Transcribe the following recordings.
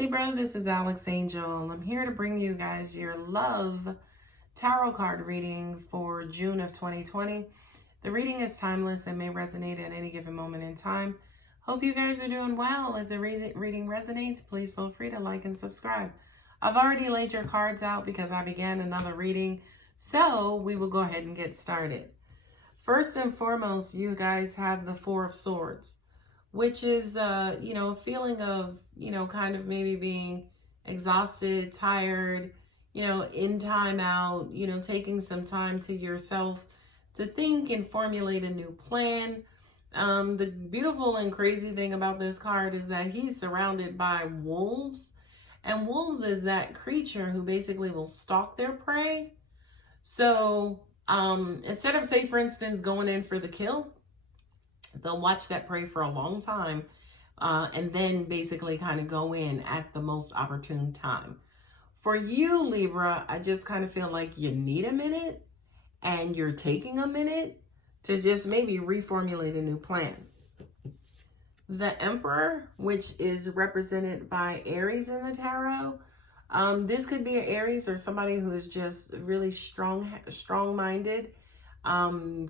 Libra, this is Alex Angel. I'm here to bring you guys your love tarot card reading for June of 2020. The reading is timeless and may resonate at any given moment in time. Hope you guys are doing well. If the reading resonates, please feel free to like and subscribe. I've already laid your cards out because I began another reading, so we will go ahead and get started. First and foremost, you guys have the Four of Swords, which is, a feeling of, kind of maybe being exhausted, tired, in time out, taking some time to yourself to think and formulate a new plan. The beautiful and crazy thing about this card is that he's surrounded by wolves, and wolves is that creature who basically will stalk their prey. So instead of, say, for instance, going in for the kill, they'll watch that prey for a long time and then basically kind of go in at the most opportune time. For you, Libra, I just kind of feel like you need a minute, and you're taking a minute to just maybe reformulate a new plan. The Emperor, which is represented by Aries in the tarot. This could be an Aries or somebody who is just really strong-minded,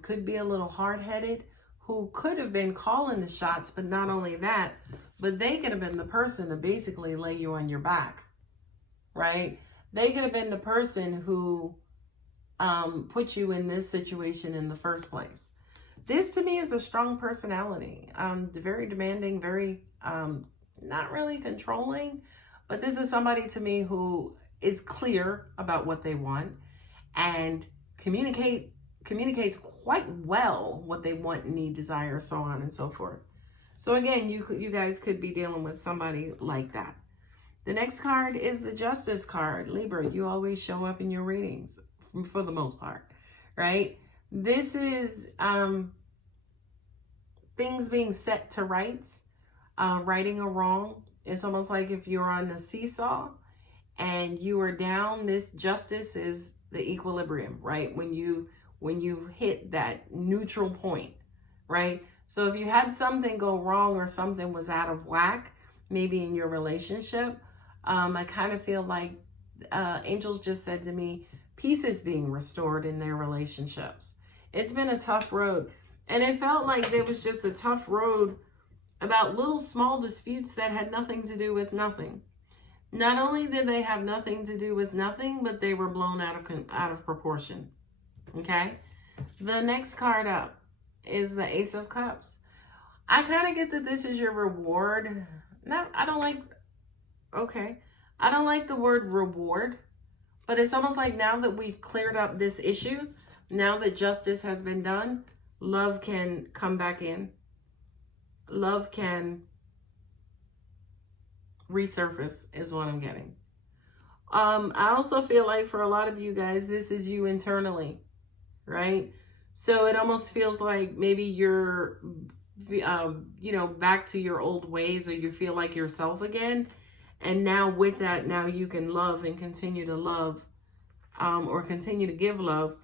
could be a little hard-headed, who could have been calling the shots, but not only that, but they could have been the person to basically lay you on your back, right? They could have been the person who put you in this situation in the first place. This to me is a strong personality, very demanding, very not really controlling, but this is somebody to me who is clear about what they want and communicates quite well what they want, need, desire, so on and so forth. So again, you guys could be dealing with somebody like that. The next card is the Justice card. Libra, you always show up in your readings for the most part, right? This is things being set to rights, righting a wrong. It's almost like if you're on the seesaw and you are down, this justice is the equilibrium, right? When you hit that neutral point, right? So if you had something go wrong or something was out of whack, maybe in your relationship, I kind of feel like angels just said to me, peace is being restored in their relationships. It's been a tough road. And it felt like there was just a tough road about little small disputes that had nothing to do with nothing. Not only did they have nothing to do with nothing, but they were blown out of proportion. Okay? The next card up is the Ace of Cups. I kind of get that this is your reward. No, I don't like the word reward, but it's almost like now that we've cleared up this issue, now that justice has been done, love can come back in. Love can resurface is what I'm getting. I also feel like for a lot of you guys, this is you internally, right? So it almost feels like maybe you're, back to your old ways, or you feel like yourself again. And now with that, now you can love and continue to love, or continue to give love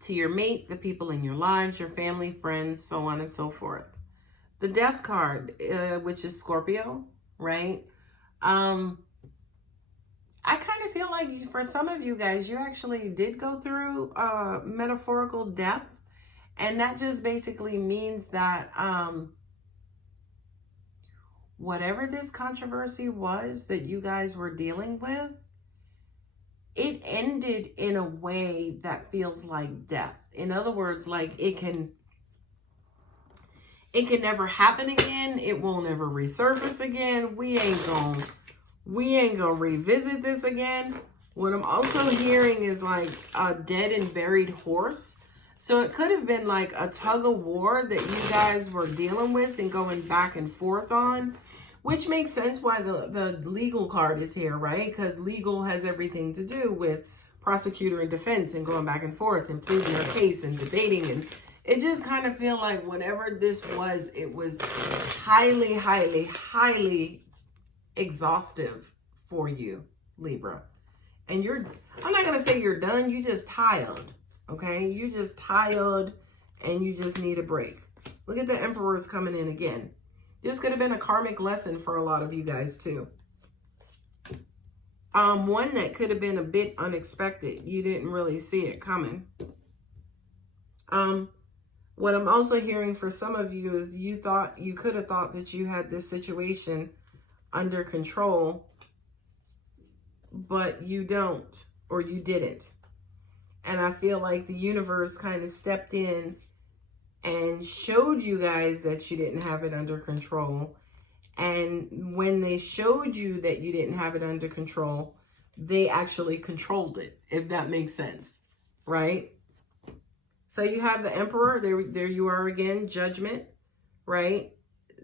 to your mate, the people in your lives, your family, friends, so on and so forth. The Death card, which is Scorpio, right? I kind of feel like for some of you guys, you actually did go through metaphorical death. And that just basically means that whatever this controversy was that you guys were dealing with, it ended in a way that feels like death. In other words, like it can never happen again. It won't ever resurface again. We ain't gonna revisit this again. What I'm also hearing is like a dead and buried horse. So it could have been like a tug of war that you guys were dealing with and going back and forth on, which makes sense why the legal card is here, right? Because legal has everything to do with prosecutor and defense and going back and forth and proving your case and debating. And it just kind of feel like whatever this was, it was highly, highly, highly exhaustive for you, Libra. And I'm not going to say you're done. You just tired, okay? You just tired and you just need a break. Look at the Emperors coming in again. This could have been a karmic lesson for a lot of you guys too. One that could have been a bit unexpected. You didn't really see it coming. What I'm also hearing for some of you is you could have thought that you had this situation under control, but you don't, or you didn't. And I feel like the universe kind of stepped in and showed you guys that you didn't have it under control. And when they showed you that you didn't have it under control, they actually controlled it, if that makes sense, right? So you have the Emperor, there you are again, Judgment, right?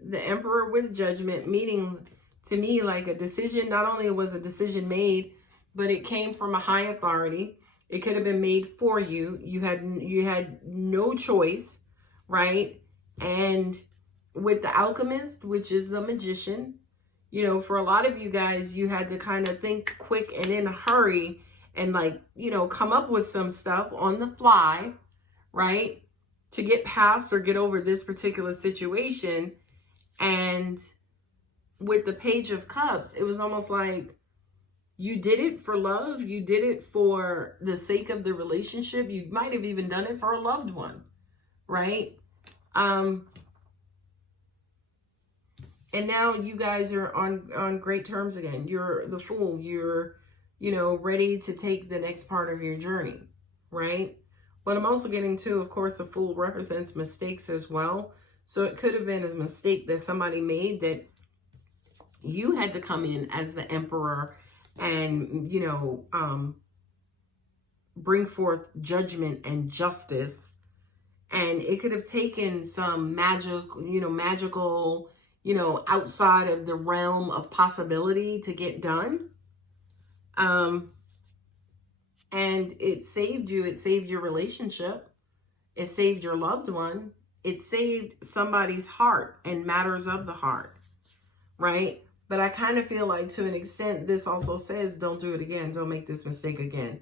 The Emperor with Judgment, meaning to me like a decision. Not only was a decision made, but it came from a high authority. It could have been made for you. You had no choice, right? And with the Alchemist, which is the Magician, you know, for a lot of you guys, you had to kind of think quick and in a hurry and like, you know, come up with some stuff on the fly, right? To get past or get over this particular situation. And with the Page of Cups, it was almost like you did it for love. You did it for the sake of the relationship. You might have even done it for a loved one, right? And now you guys are on great terms again. You're the Fool. You're, you know, ready to take the next part of your journey, right? But I'm also getting to, of course, the Fool represents mistakes as well. So it could have been a mistake that somebody made that you had to come in as the Emperor and, you know, bring forth judgment and justice. And it could have taken some magical, you know, outside of the realm of possibility to get done. And it saved you. It saved your relationship. It saved your loved one. It saved somebody's heart and matters of the heart, right? But I kind of feel like to an extent, this also says, don't do it again. Don't make this mistake again.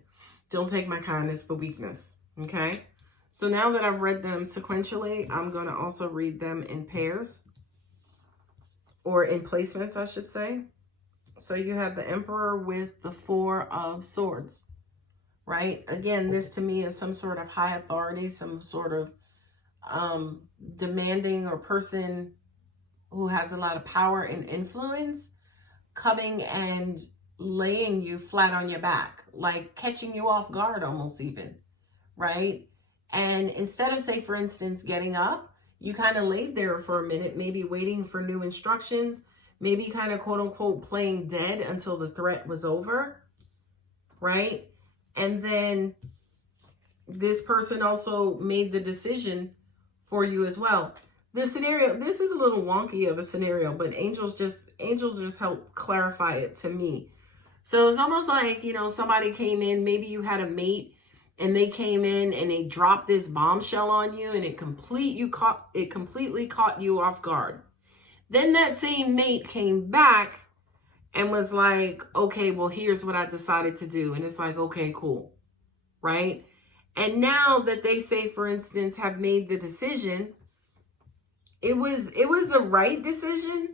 Don't take my kindness for weakness, okay? So now that I've read them sequentially, I'm going to also read them in pairs. Or in placements, I should say. So you have the Emperor with the Four of Swords, right? Again, this to me is some sort of high authority, some sort of demanding or person who has a lot of power and influence coming and laying you flat on your back, like catching you off guard almost even, right? And instead of, say, for instance, getting up, you kind of laid there for a minute, maybe waiting for new instructions, maybe kind of quote unquote playing dead until the threat was over, right? And then this person also made the decision for you as well. This scenario, this is a little wonky of a scenario, but angels just help clarify it to me. So it's almost like, you know, somebody came in, maybe you had a mate and they came in and they dropped this bombshell on you and it completely caught you off guard. Then that same mate came back and was like, okay, well, here's what I decided to do. And it's like, okay, cool. Right? And now that they say, for instance, have made the decision, it was the right decision.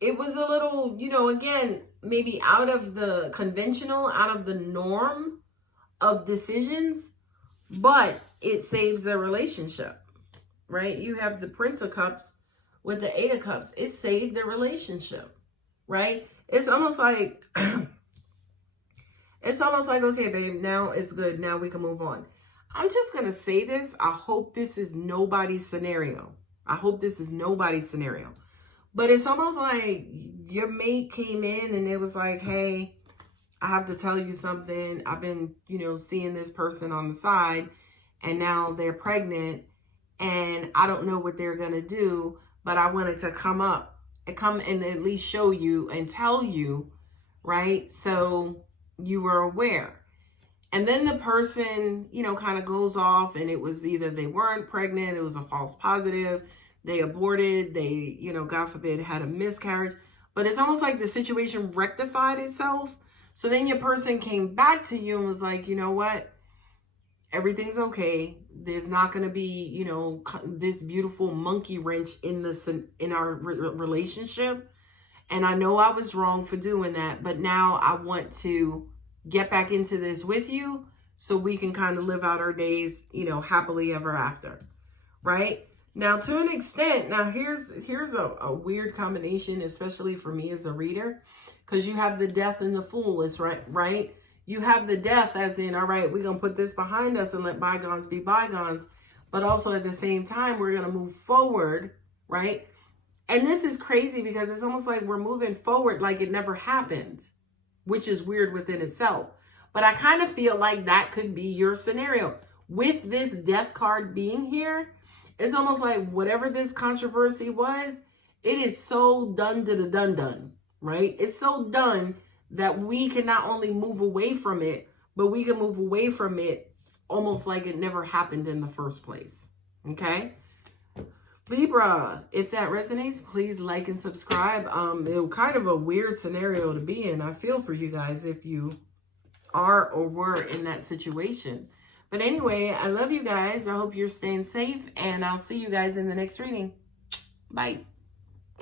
It was a little, you know, again, maybe out of the conventional, out of the norm of decisions, but it saves the relationship, right? You have the Prince of Cups with the Eight of Cups. It saved the relationship, right? It's almost like, okay, babe, now it's good. Now we can move on. I'm just going to say this. I hope this is nobody's scenario. But it's almost like your mate came in and it was like, hey, I have to tell you something. I've been, you know, seeing this person on the side and now they're pregnant and I don't know what they're going to do, but I wanted to come and at least show you and tell you, right? So you were aware. And then the person, you know, kind of goes off and it was either they weren't pregnant, it was a false positive, they aborted, they, you know, God forbid, had a miscarriage. But it's almost like the situation rectified itself. So then your person came back to you and was like, you know what? Everything's okay. There's not going to be, you know, this beautiful monkey wrench in our relationship. And I know I was wrong for doing that, but now I want to get back into this with you so we can kind of live out our days, you know, happily ever after, right? Now, to an extent, now here's a weird combination, especially for me as a reader, because you have the death and the fool, is right? You have the death as in, all right, we're going to put this behind us and let bygones be bygones. But also at the same time, we're going to move forward, right? And this is crazy because it's almost like we're moving forward like it never happened, which is weird within itself. But I kind of feel like that could be your scenario. With this death card being here, it's almost like whatever this controversy was, it is so done to the done, right? It's so done that we can not only move away from it, but we can move away from it almost like it never happened in the first place, okay? Libra, if that resonates, please like and subscribe. It was kind of a weird scenario to be in. I feel for you guys if you are or were in that situation. But anyway, I love you guys. I hope you're staying safe, and I'll see you guys in the next reading. Bye.